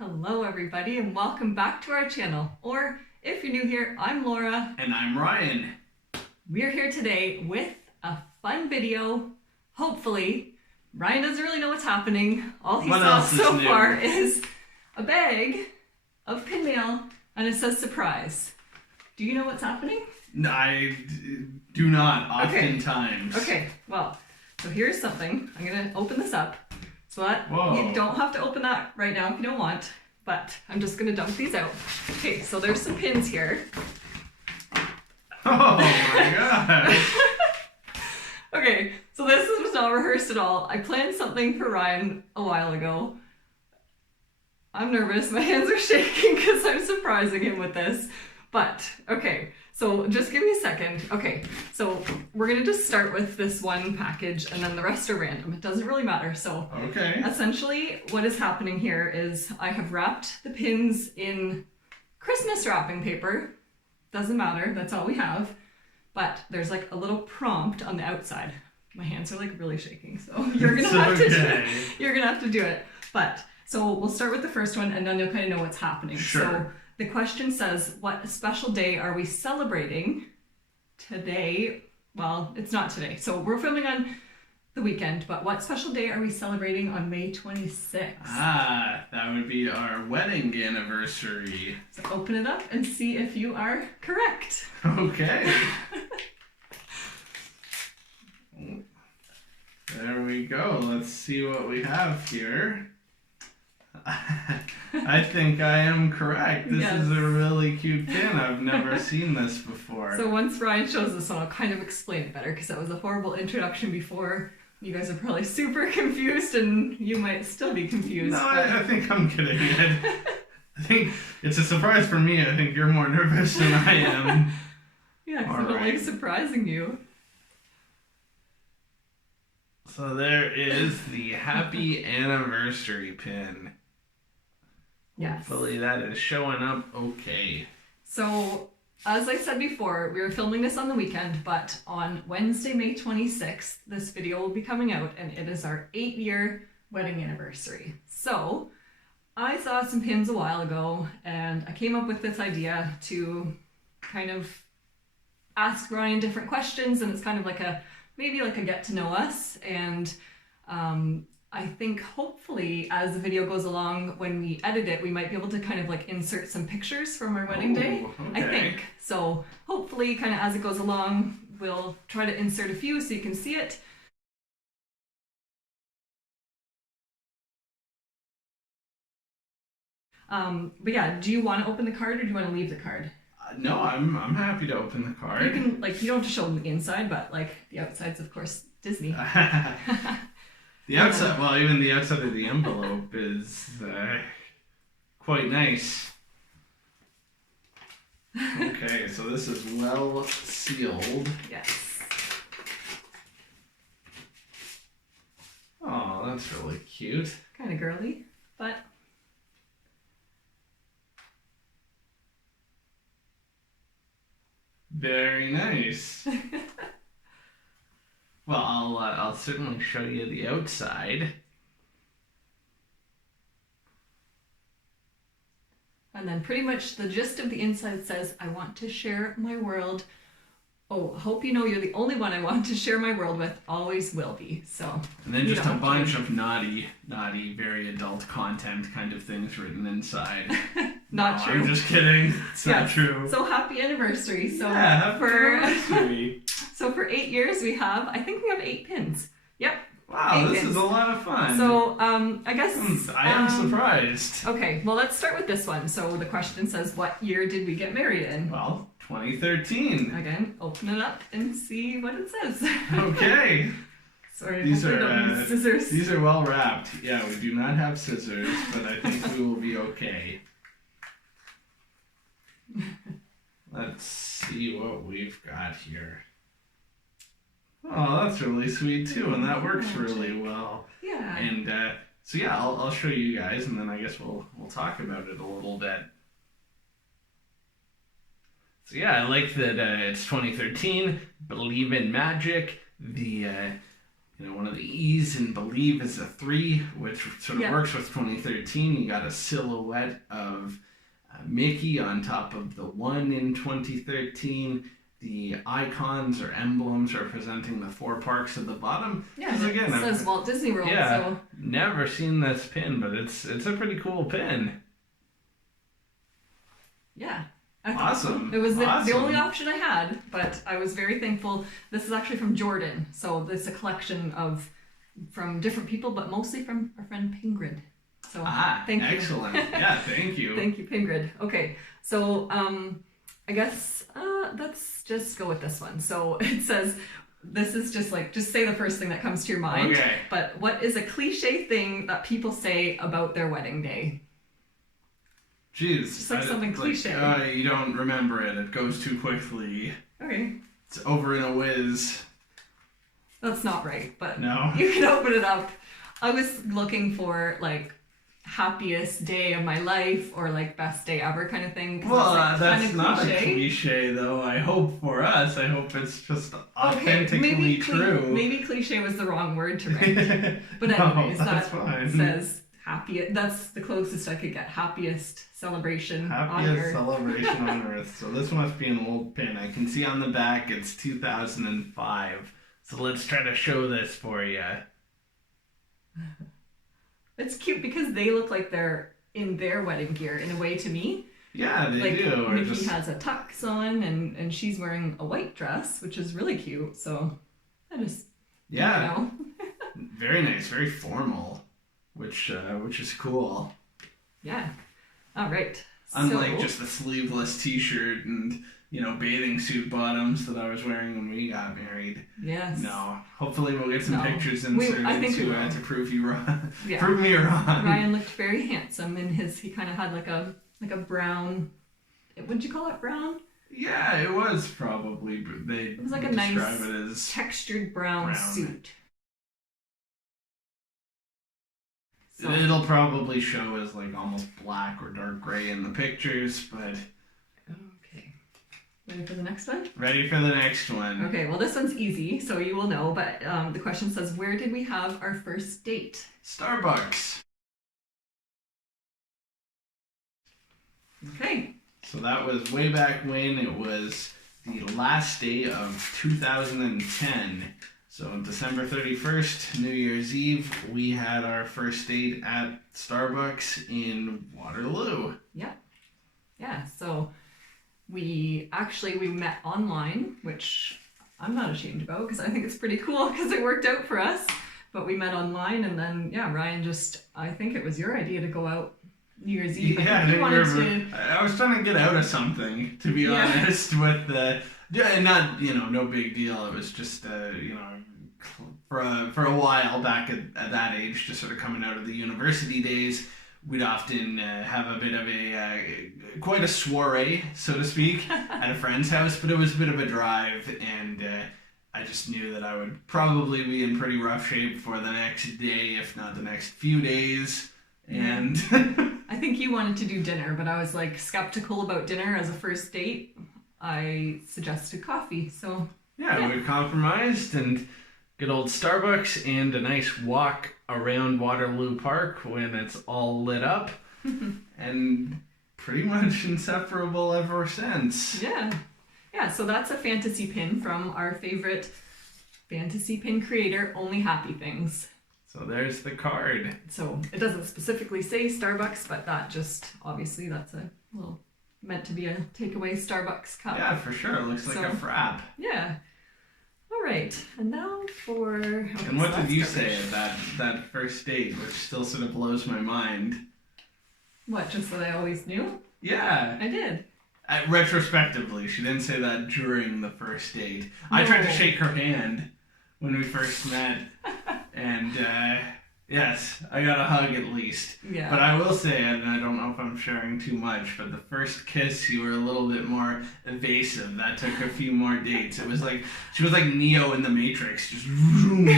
Hello everybody and welcome back to our channel. Or if you're new here, I'm Laura. And I'm Ryan. We're here today with a fun video. Hopefully, Ryan doesn't really know what's happening. All he saw so far is a bag of pin mail and it says surprise. Do you know what's happening? I do not, oftentimes. Okay, well, so here's something. I'm going to open this up. So that Whoa. You don't have to open that right now if you don't want, but I'm just going to dump these out. Okay, so there's some pins here. Oh my god. Okay, so this was not rehearsed at all. I planned something for Ryan a while ago. I'm nervous, my hands are shaking because I'm surprising him with this. But, okay, so just give me a second. Okay, so we're gonna just start with this one package and then the rest are random. It doesn't really matter. So Okay. essentially what is happening here is I have wrapped the pins in Christmas wrapping paper. Doesn't matter, that's all we have. But there's like a little prompt on the outside. My hands are like really shaking, so you're gonna have to do it. But so we'll start with the first one and then you'll kind of know what's happening. Sure. So the question says, what special day are we celebrating today? Well, it's not today. So we're filming on the weekend, but what special day are we celebrating on May 26th? Ah, that would be our wedding anniversary. So open it up and see if you are correct. Okay. There we go. Let's see what we have here. I think I am correct. This is a really cute pin. I've never seen this before. So once Ryan shows this one, I'll kind of explain it better because that was a horrible introduction before. You guys are probably super confused and you might still be confused. No, I think I'm getting it. I think it's a surprise for me. I think you're more nervous than I am. Yeah, because I don't like surprising you. So there is the happy anniversary pin. Yes. Hopefully that is showing up okay. So, as I said before, we were filming this on the weekend, but on Wednesday, May 26th, this video will be coming out, and it is our 8-year wedding anniversary. So, I saw some pins a while ago, and I came up with this idea to kind of ask Ryan different questions, and it's kind of like maybe like a get to know us, and I think hopefully as the video goes along, when we edit it, we might be able to kind of like insert some pictures from our wedding day. Okay. I think. So hopefully kind of as it goes along, we'll try to insert a few so you can see it. But yeah, do you want to open the card or do you want to leave the card? No, I'm happy to open the card. You can, like, you don't have to show them the inside, but like the outside's of course Disney. The outside, well, even the outside of the envelope is quite nice. Okay, so this is well sealed. Yes. Oh, that's really cute. Kind of girly, but very nice. Well, I'll certainly show you the outside. And then pretty much the gist of the inside says, I want to share my world. Oh, hope you know you're the only one I want to share my world with, always will be. So. And then just a bunch of naughty, very adult content kind of things written inside. Not true. I'm just kidding. It's not true. So happy anniversary. So yeah, happy anniversary. So for 8 years we have 8 pins. Yep. Wow, this is a lot of fun. So I guess I am surprised. Okay, well let's start with this one. So the question says, what year did we get married in? Well, 2013. Again, open it up and see what it says. Okay. Sorry, these are don't use scissors. These are well wrapped. Yeah, we do not have scissors, but I think we will be okay. Let's see what we've got here. Oh, that's really sweet too, and that works really well. Yeah. And so yeah, I'll show you guys, and then I guess we'll talk about it a little bit. So yeah, I like that it's 2013. Believe in magic. The one of the E's in Believe is a 3, which sort of works with 2013. You got a silhouette of Mickey on top of the 1 in 2013. The icons or emblems representing the 4 parks at the bottom. Yeah, again, it says Walt Disney World. Yeah, so. never seen this pin, but it's a pretty cool pin. Yeah. Awesome. It was the only option I had, but I was very thankful. This is actually from Jordan, so this is a collection from different people, but mostly from our friend Pingrid. So thank you. Excellent. Yeah, thank you. Thank you, Pingrid. Okay, so I guess let's just go with this one. So it says, this is just say the first thing that comes to your mind. Okay. But what is a cliche thing that people say about their wedding day? Jeez. Just something cliche. You don't remember it. It goes too quickly. Okay. It's over in a whiz. That's not right, but no. You can open it up. I was looking for happiest day of my life or best day ever kind of thing. Well, that's not a cliche though. I hope for us. I hope it's just authentically true. Maybe cliche was the wrong word to write. But anyways, that says happiest. That's the closest I could get. Happiest celebration on Earth. Celebration on Earth. So this must be an old pin. I can see on the back it's 2005. So let's try to show this for you. It's cute because they look like they're in their wedding gear in a way to me. Yeah, they do. Mickey has a tux on and she's wearing a white dress, which is really cute. So I just very nice, very formal, which is cool. Yeah. All right. Unlike just the sleeveless T-shirt and bathing suit bottoms that I was wearing when we got married. Yes. No. Hopefully we'll get some pictures inserted to prove you wrong. Yeah. Prove me wrong. Ryan looked very handsome in he kind of had like a brown. What'd you call it? Brown? Yeah, it was probably. It was like a nice textured brown suit. So. It'll probably show as almost black or dark gray in the pictures, but. Okay. Ready for the next one? Ready for the next one. Okay, well this one's easy, so you will know, but the question says, where did we have our first date? Starbucks. Okay. So that was way back when. It was the last day of 2010. So December 31st, New Year's Eve, we had our first date at Starbucks in Waterloo. Yeah. Yeah, so we met online, which I'm not ashamed about because I think it's pretty cool because it worked out for us. But we met online and then, Ryan I think it was your idea to go out New Year's Eve. I was trying to get out of something, to be honest, with the... not, no big deal. It was just, for a while back at that age, just sort of coming out of the university days, we'd often have a bit of quite a soiree, so to speak, at a friend's house, but it was a bit of a drive, and I just knew that I would probably be in pretty rough shape for the next day, if not the next few days, and... I think you wanted to do dinner, but I was skeptical about dinner as a first date. I suggested coffee, so... Yeah, we compromised, and good old Starbucks and a nice walk around Waterloo Park when it's all lit up, and pretty much inseparable ever since. Yeah. Yeah, so that's a fantasy pin from our favorite fantasy pin creator, Only Happy Things. So there's the card. So it doesn't specifically say Starbucks, but obviously that's a little... meant to be a takeaway Starbucks cup. Yeah, for sure. It looks like a frap. Yeah. All right. And now for... Okay, and what did you say at that first date, which still sort of blows my mind? What, just that I always knew? Yeah. I did. Retrospectively, she didn't say that during the first date. No. I tried to shake her hand when we first met, and... yes, I got a hug at least. Yeah. But I will say, and I don't know if I'm sharing too much, but the first kiss, you were a little bit more evasive. That took a few more dates. It was she was like Neo in the Matrix, just zoom,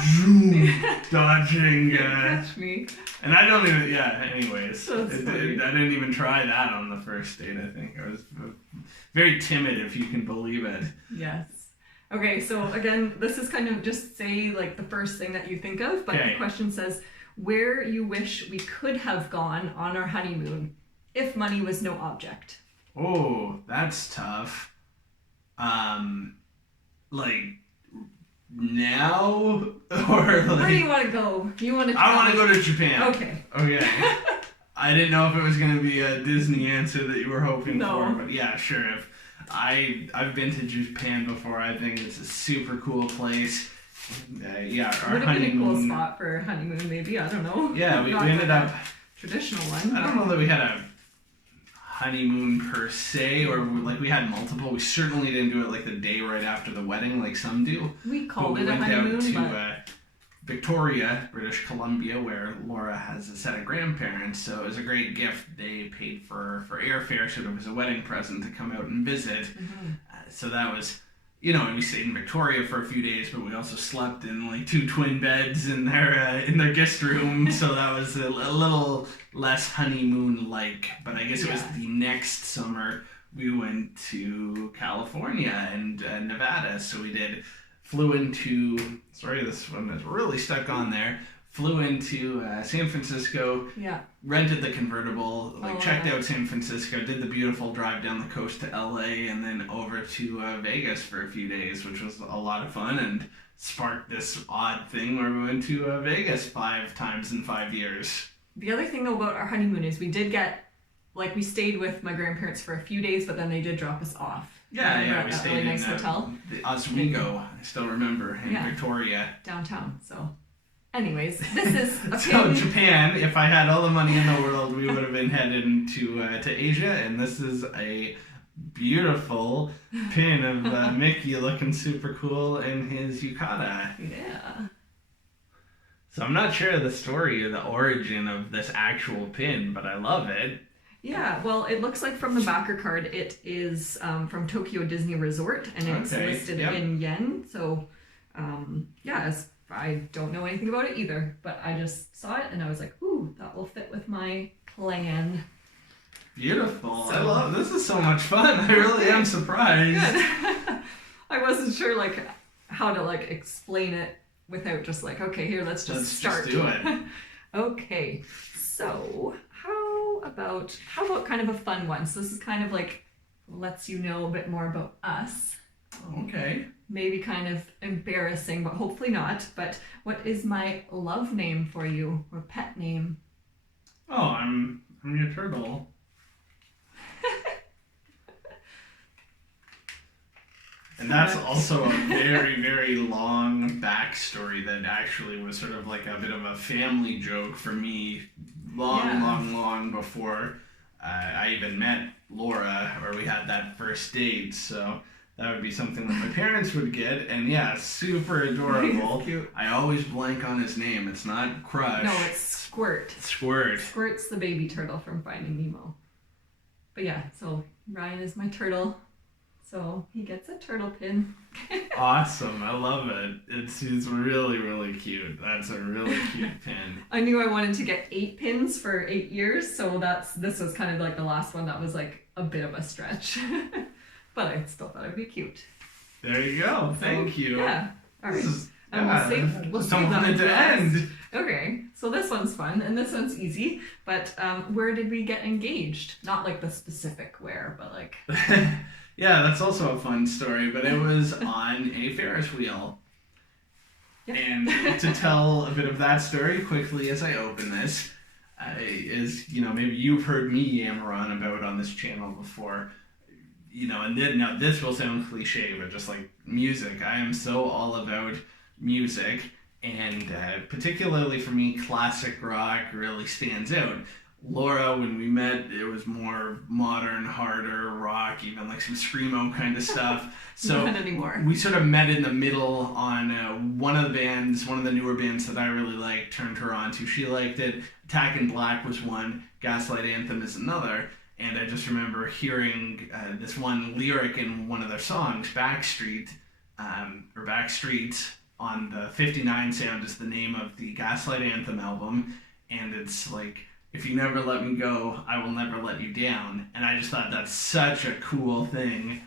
zoom, dodging. Catch me. And I don't even, anyways. I didn't even try that on the first date, I think. I was very timid, if you can believe it. Yes. Okay, so again, this is kind of just say like the first thing that you think of, but Okay. the question says where you wish we could have gone on our honeymoon if money was no object. Oh, that's tough. Like now or like Where do you want to go? You want to? I want to go to Japan. Okay. Okay. I didn't know if it was gonna be a Disney answer that you were hoping No. for, but yeah, sure. If I've been to Japan before. I think it's a super cool place. Yeah, our Would have been a cool honeymoon. spot for a honeymoon, maybe. I don't know. Yeah, we Not ended like up. a traditional one. I don't know that we had a honeymoon per se, or like we had multiple. We certainly didn't do it like the day right after the wedding, like some do. We But called we it a went honeymoon, out to but Victoria, British Columbia, where Laura has a set of grandparents. So it was a great gift. They paid for airfare, so it was a wedding present to come out and visit. So that was, and we stayed in Victoria for a few days, but we also slept in like 2 twin beds in their guest room. So that was a little less honeymoon like. But I guess it was Yeah. the next summer we went to California and Nevada. So we flew into. Sorry, this one is really stuck on there. Flew into San Francisco. yeah. Rented the convertible, checked yeah. out San Francisco, did the beautiful drive down the coast to LA, and then over to Vegas for a few days, which was a lot of fun and sparked this odd thing where we went to Vegas 5 times in 5 years. The other thing though about our honeymoon is we did get, we stayed with my grandparents for a few days, but then they did drop us off. Yeah, We were at we that stayed really in nice hotel the Oswego, I still remember, in Yeah. Victoria. downtown. So, anyways, this is a So pin. Japan, if I had all the money in the world, we would have been headed to Asia, and this is a beautiful pin of Mickey looking super cool in his yukata. Yeah. So I'm not sure of the story or the origin of this actual pin, but I love it. Yeah, well, it looks like from the backer card, it is from Tokyo Disney Resort, and it's Okay, listed yep. in yen. So, I don't know anything about it either, but I just saw it and I was like, ooh, that will fit with my plan. Beautiful. I So- love this. Is so much fun. I really am surprised. Good. I wasn't sure how to explain it without just okay, here, let's just start. Just do it. Okay, so how about kind of a fun one? So this is kind of lets you know a bit more about us. Okay. Maybe kind of embarrassing, but hopefully not. But what is my love name for you, or pet name? Oh, I'm your turtle. And that's also a very, very long backstory that actually was sort of like a bit of a family joke for me long before I even met Laura or we had that first date. So that would be something that my parents would get. And yeah, super adorable. Cute. I always blank on his name. It's not Crush. No, it's Squirt. Squirt. Squirt's the baby turtle from Finding Nemo. But yeah, so Ryan is my turtle. So he gets a turtle pin. Awesome. I love it. It's really, really cute. That's a really cute pin. I knew I wanted to get 8 pins for 8 years, so this was kind of the last one that was a bit of a stretch. But I still thought it'd be cute. There you go. Thank you. Yeah. All right. This is, And we'll just save don't that want it one to for last. end. Okay, so this one's fun and this one's easy, but where did we get engaged? Not the specific where, but Yeah, that's also a fun story, but it was on a Ferris wheel. Yeah. And to tell a bit of that story quickly as I open this, maybe you've heard me yammer on about on this channel before. And then now this will sound cliche, but just like music, I am so all about music, and particularly for me, classic rock really stands out. Laura, when we met, it was more modern, harder rock, even some screamo kind of stuff. So not anymore. we sort of met in the middle on one of the newer bands that I really liked, turned her on to. She liked it. Attack in Black was one, Gaslight Anthem is another. And I just remember hearing this one lyric in one of their songs, Backstreet, or Backstreet, on the 59 Sound is the name of the Gaslight Anthem album. And it's if you never let me go, I will never let you down. And I just thought that's such a cool thing.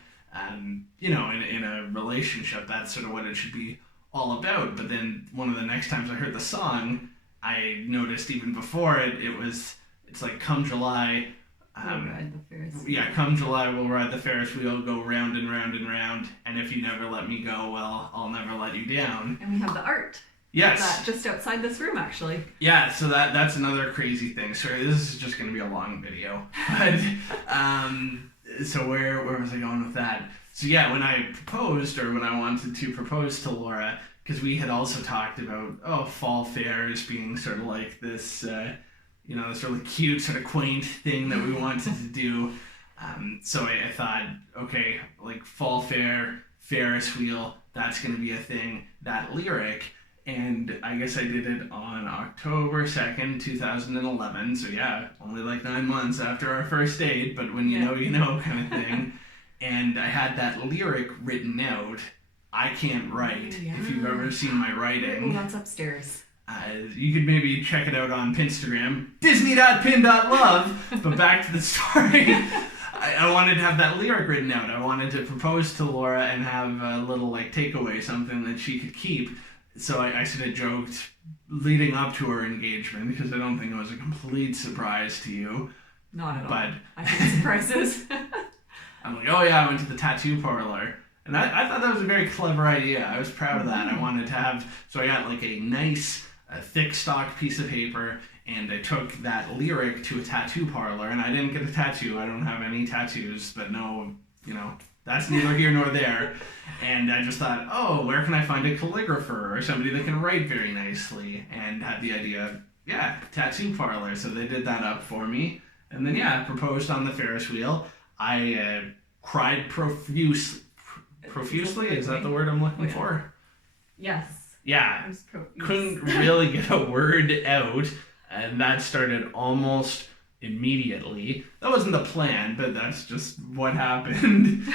you know, in a relationship, that's sort of what it should be all about. But then one of the next times I heard the song, I noticed even before it's like come July. We'll ride the Ferris wheel. Yeah, come July we'll ride the Ferris wheel, go round and round and round, and if you never let me go, well, I'll never let you down. And we have the art. Yes. That just outside this room, actually. Yeah, so that's another crazy thing. Sorry, this is just going to be a long video. But, so where was I going with that? So yeah, when I proposed, or when I wanted to propose to Laura, because we had also talked about, fall fairs being sort of like this, you know, this really cute, sort of quaint thing that we wanted to do. So I thought, okay, like fall fair, Ferris wheel, that's going to be a thing. That lyric. And I guess I did it on October 2nd, 2011. So yeah, only like 9 months after our first date, but when you know kind of thing. And I had that lyric written out. I can't write. Yeah. If you've ever seen my writing. That's upstairs. You could maybe check it out on Pinstagram, disney.pin.love. But back to the story. I wanted to have that lyric written out. I wanted to propose to Laura and have a little like takeaway, something that she could keep. So I sort of joked leading up to our engagement, because I don't think it was a complete surprise to you. Not at all. But I hate surprises. I'm like, oh yeah, I went to the tattoo parlor. And I thought that was a very clever idea. I was proud of that. I wanted to have, so I got like a nice, thick stock piece of paper, and I took that lyric to a tattoo parlor, and I didn't get a tattoo. I don't have any tattoos, but no, you know, that's neither here nor there. And I just thought, oh, where can I find a calligrapher or somebody that can write very nicely? And had the idea, tattoo parlor. So they did that up for me. And then, proposed on the Ferris wheel. I cried profusely. Is that the word I'm looking for? Yes. Yeah. Couldn't really get a word out. And that started almost immediately. That wasn't the plan, but that's just what happened.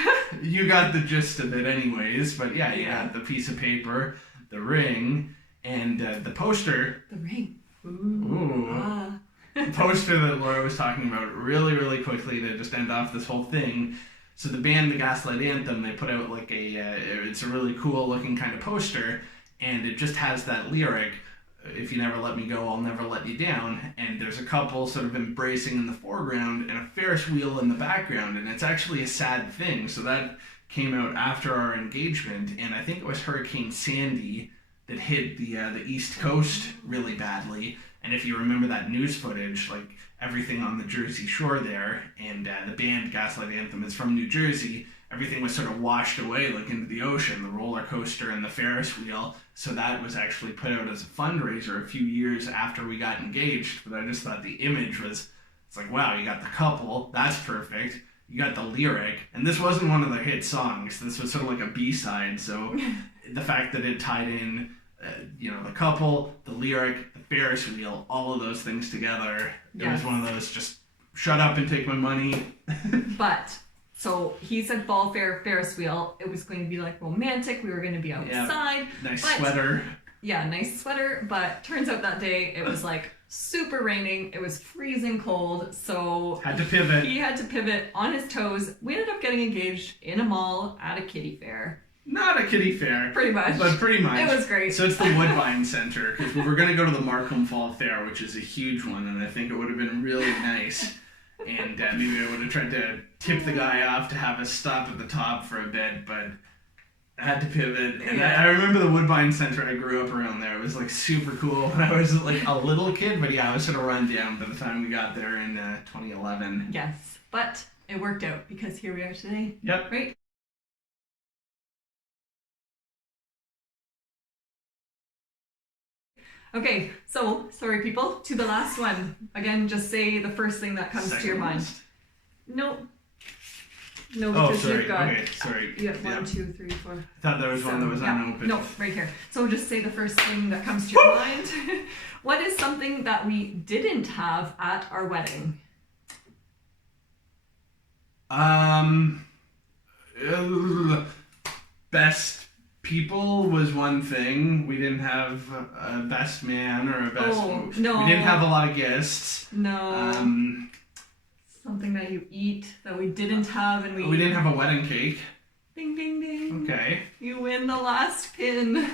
You got the gist of it anyways. But you got the piece of paper, the ring, and the poster. The ring. Ooh. The poster that Laura was talking about really, really quickly to just end off this whole thing. So the band, the Gaslight Anthem, they put out like it's a really cool looking kind of poster, and it just has that lyric, if you never let me go, I'll never let you down. And there's a couple sort of embracing in the foreground and a Ferris wheel in the background, and it's actually a sad thing. So that came out after our engagement, and I think it was Hurricane Sandy that hit the East Coast really badly. And if you remember that news footage, like everything on the Jersey Shore there, and the band Gaslight Anthem is from New Jersey, everything was sort of washed away like into the ocean, the roller coaster and the Ferris wheel. So that was actually put out as a fundraiser a few years after we got engaged. But I just thought the image was, it's like, wow, you got the couple, that's perfect. You got the lyric, and this wasn't one of the hit songs. This was sort of like a B-side. So the fact that it tied in, the couple, the lyric, the Ferris wheel, all of those things together, it was one of those just shut up and take my money. But so he said fall fair, Ferris wheel. It was going to be like romantic. We were going to be outside. Nice sweater. Yeah, nice sweater. But turns out that day it was like super raining. It was freezing cold. So had to pivot. He had to pivot on his toes. We ended up getting engaged in a mall at a kiddie fair. Not a kiddie fair. Pretty much. But pretty much. It was great. So it's the Woodbine Center, because we were going to go to the Markham Fall Fair, which is a huge one, and I think it would have been really nice. And maybe I would have tried to tip the guy off to have us stop at the top for a bit, but I had to pivot. And I remember the Woodbine Center, I grew up around there. It was like super cool when I was like a little kid, but I was sort of run down by the time we got there in 2011. Yes, but it worked out because here we are today. Yep. Right? Okay, so, sorry people, to the last one. Again, just say the first thing that comes to your mind. No, because you've got... Okay, sorry. You have 1, 2, 3, 4. I thought there was one that was unopened. No, right here. So just say the first thing that comes to your mind. What is something that we didn't have at our wedding? Best people was one thing. We didn't have a best man or a best... No. We didn't have a lot of guests. No. Something that you eat that we didn't have, and we didn't have a wedding cake. Ding, ding, ding. Okay. You win the last pin.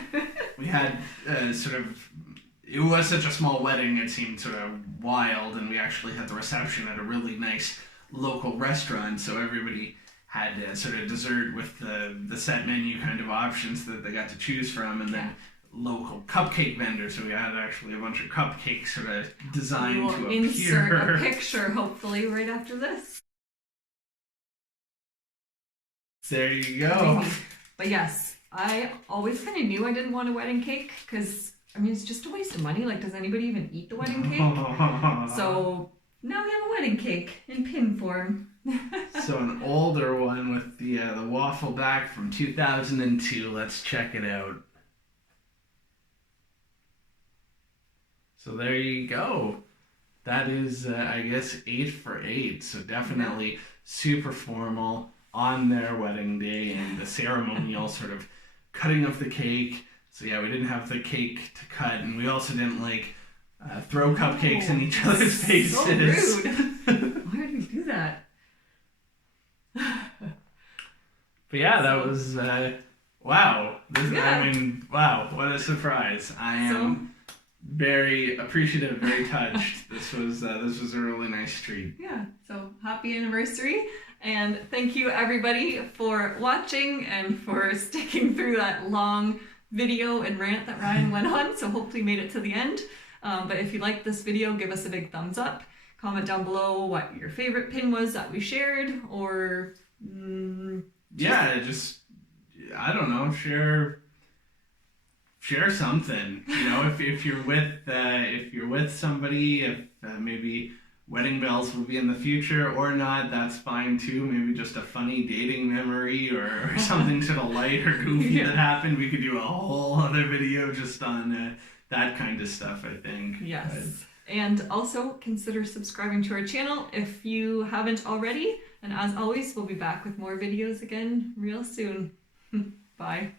We had it was such a small wedding, it seemed sort of wild, and we actually had the reception at a really nice local restaurant, so everybody had sort of dessert with the set menu kind of options that they got to choose from, and then local cupcake vendors. So we had actually a bunch of cupcakes sort of designed We'll to insert appear. a picture, hopefully, right after this. There you go. But yes, I always kind of knew I didn't want a wedding cake because, I mean, it's just a waste of money. Like, does anybody even eat the wedding cake? So now we have a wedding cake in pin form. So an older one with the waffle back from 2002. Let's check it out. So there you go. That is, I guess, 8 for 8. So definitely super formal on their wedding day, and the ceremonial sort of cutting of the cake. So yeah, we didn't have the cake to cut, and we also didn't throw cupcakes in each other's faces. So rude. Why would we do that? But yeah, that was wow. Yeah. I mean, wow, what a surprise! I am very appreciative, very touched. This was a really nice treat. Yeah. So happy anniversary. And thank you everybody for watching and for sticking through that long video and rant that Ryan went on. So hopefully you made it to the end. But if you liked this video, give us a big thumbs up. Comment down below what your favorite pin was that we shared, or just I don't know, share something. You know, if you're with somebody, if maybe wedding bells will be in the future or not, that's fine too. Maybe just a funny dating memory or something sort of light or goofy that happened. We could do a whole other video just on that kind of stuff, I think. Yes. And also consider subscribing to our channel if you haven't already. And as always, we'll be back with more videos again real soon. Bye.